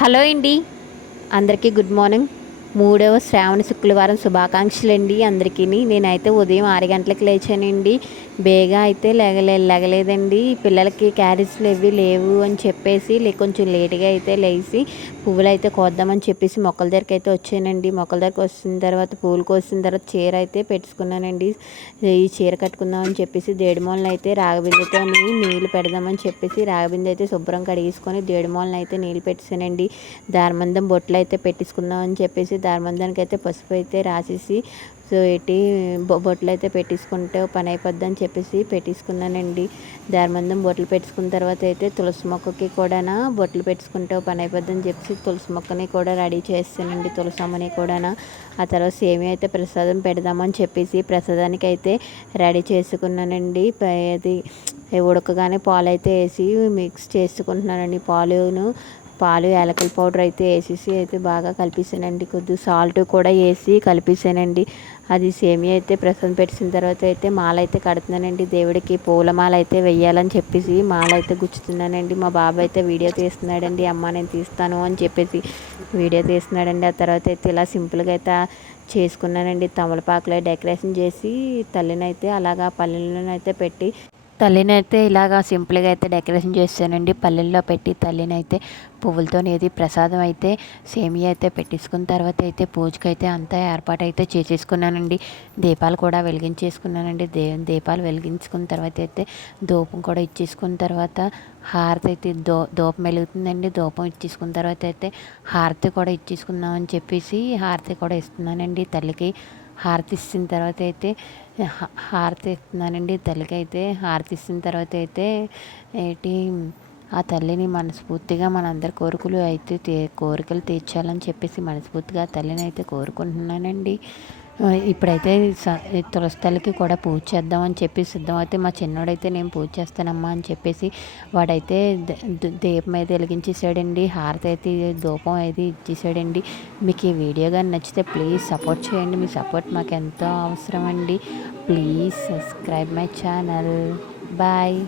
Hello అండి, అందరికీ good morning. మూడవ శ్రావణ శుక్రవారం శుభాకాంక్షలు అండి అందరికీ. నేనైతే ఉదయం 6 గంటలకు లేచానండి. బేగా అయితే లెగలేదండి. పిల్లలకి క్యారేజ్లు ఇవి లేవు అని చెప్పేసి కొంచెం లేటుగా అయితే లేచి పువ్వులు అయితే కోద్దామని చెప్పేసి మొక్కల దగ్గరికి అయితే వచ్చానండి. మొక్కల దగ్గరికి వచ్చిన తర్వాత పువ్వులు కోసిన తర్వాత చీర అయితే పెట్టుకున్నానండి. ఈ చీర కట్టుకుందామని చెప్పేసి దేడిమూలను అయితే రాగబిందెతో నీళ్ళు పెడదామని చెప్పేసి రాగబిందె అయితే శుభ్రం కడిగేసుకొని దేడిమూలను అయితే నీళ్ళు పెట్టేసానండి. దారమందం బొట్లు అయితే పెట్టేసుకుందాం అని చెప్పేసి దారమందానికి అయితే పసుపు అయితే రాసేసి సో బొట్లు అయితే పెట్టేసుకుంటే పని అయిపోద్ది అని చెప్పేసి పెట్టేసుకున్నానండి. దారమందం బొట్లు పెట్టుకున్న తర్వాత అయితే తులసి మొక్కకి కూడా బొట్లు పెట్టుకుంటే పని అయిపోద్ది అని చెప్పేసి తులసి మొక్కని కూడా రెడీ చేస్తానండి. తులసి అమ్మని కూడా ఆ తర్వాత సేమియా అయితే ప్రసాదం పెడదామని చెప్పేసి ప్రసాదానికి అయితే రెడీ చేసుకున్నానండి. అది ఉడకగానే పాలు అయితే వేసి మిక్స్ చేసుకుంటున్నానండి. పాలు యాలకుల పౌడర్ అయితే వేసేసి అయితే బాగా కలిపేసానండి. కొద్దిగా సాల్ట్ కూడా వేసి కలిపేసానండి. అది సేమియా అయితే ప్రసాదం పెట్టిన తర్వాత అయితే మాల అయితే కడుతున్నానండి. దేవుడికి పూల మాల అయితే వెయ్యాలని చెప్పేసి మాల అయితే గుచ్చుతున్నానండి. మా బాబాయ్ అయితే వీడియో తీస్తున్నాడండి. అమ్మ నేను తీస్తాను అని చెప్పేసి వీడియో తీస్తున్నాడండి. ఆ తర్వాత అయితే ఇలా సింపుల్గా అయితే చేసుకున్నానండి. తమలపాకులో డెకరేషన్ చేసి తల్లిని అయితే అలాగా పల్లెలను అయితే పెట్టి తల్లిని అయితే ఇలాగా సింపుల్గా అయితే డెకరేషన్ చేశానండి. పల్లెల్లో పెట్టి తల్లిని అయితే పువ్వులతో ప్రసాదం అయితే సేమియా అయితే పెట్టేసుకున్న తర్వాత అయితే పూజకైతే అంతా ఏర్పాటు అయితే చేసేసుకున్నానండి. దీపాలు కూడా వెలిగించేసుకున్నానండి. దీపాలు వెలిగించుకున్న తర్వాత అయితే ధూపం కూడా ఇచ్చేసుకున్న తర్వాత హారతి అయితే ధూపం వెలుగుతుందండి. ధూపం ఇచ్చేసుకున్న తర్వాత అయితే హారతి కూడా ఇచ్చేసుకుందామని చెప్పేసి హారతి కూడా ఇస్తున్నానండి తల్లికి. హారతి ఇచ్చిన తర్వాత అయితే హారతి ఇస్తున్నానండి తల్లికి. అయితే హారతి ఇచ్చిన తర్వాత అయితే ఆ తల్లిని మనస్ఫూర్తిగా మనందరి కోరికలు తీర్చాలని చెప్పేసి మనస్ఫూర్తిగా ఆ తల్లిని అయితే కోరుకుంటున్నానండి. ఇప్పుడైతే తులసి తల్లికి కూడా పూజ చేద్దామని చెప్పి సిద్ధమైతే మా చిన్నోడైతే నేను పూజ చేస్తానమ్మా అని చెప్పేసి వాడైతే దీపం అయితే వెలిగించేసాడండి. హారతి అయితే ధూపం అయితే ఇచ్చేసాడండి. మీకు ఈ వీడియో కానీ నచ్చితే ప్లీజ్ సపోర్ట్ చేయండి. మీ సపోర్ట్ మాకు ఎంతో అవసరం అండి. Please subscribe my channel. Bye.